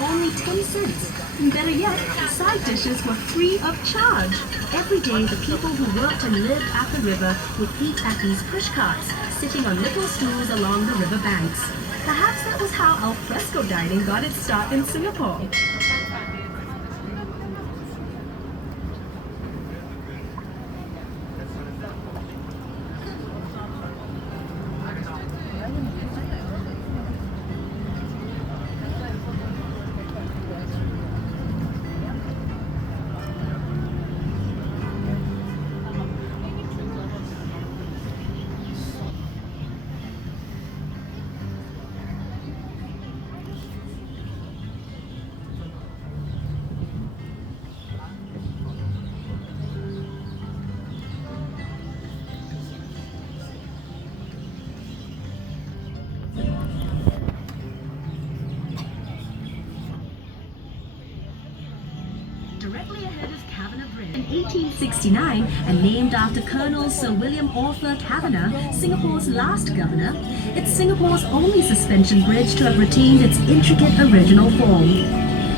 only 10 cents. And better yet, side dishes were free of charge. Every day, the people who worked and lived at the river would eat at these push carts, sitting on little stools along the river banks. Perhaps that was how al fresco dining got its start in Singapore. Directly ahead is Kavanagh Bridge. In 1869, and named after Colonel Sir William Arthur Kavanagh, Singapore's last governor, it's Singapore's only suspension bridge to have retained its intricate original form.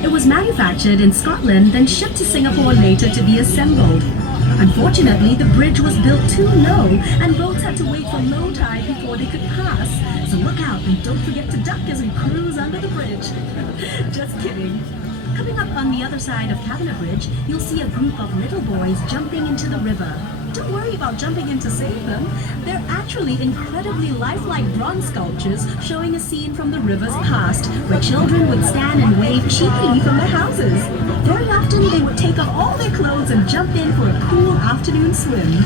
It was manufactured in Scotland, then shipped to Singapore later to be assembled. Unfortunately, the bridge was built too low, and boats had to wait for low tide before they could pass. So look out and don't forget to duck as we cruise under the bridge. Just kidding. Coming up on the other side of Kavanagh Bridge, you'll see a group of little boys jumping into the river. Don't worry about jumping in to save them. They're actually incredibly lifelike bronze sculptures showing a scene from the river's past, where children would stand and wave cheekily from their houses. Very often they would take off all their clothes and jump in for a cool afternoon swim.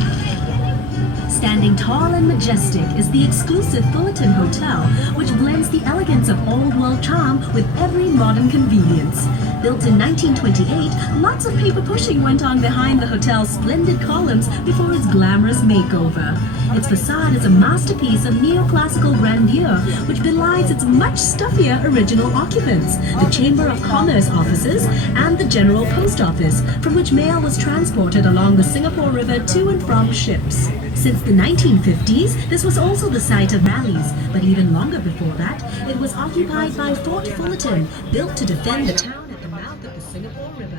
Standing tall and majestic is the exclusive Fullerton Hotel, which blends the elegance of old world charm with every modern convenience. Built in 1928, lots of paper pushing went on behind the hotel's splendid columns before its glamorous makeover. Its facade is a masterpiece of neoclassical grandeur, which belies its much stuffier original occupants, the Chamber of Commerce offices and the General Post Office, from which mail was transported along the Singapore River to and from ships. Since the 1950s, this was also the site of rallies, but even longer before that, it was occupied by Fort Fullerton, built to defend the town at the mouth of the Singapore River.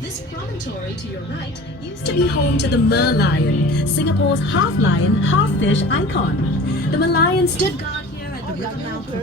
This promontory to your right used to be home to the Merlion, Singapore's half-lion, half-fish icon. The Merlion stood guard here at the river mouth for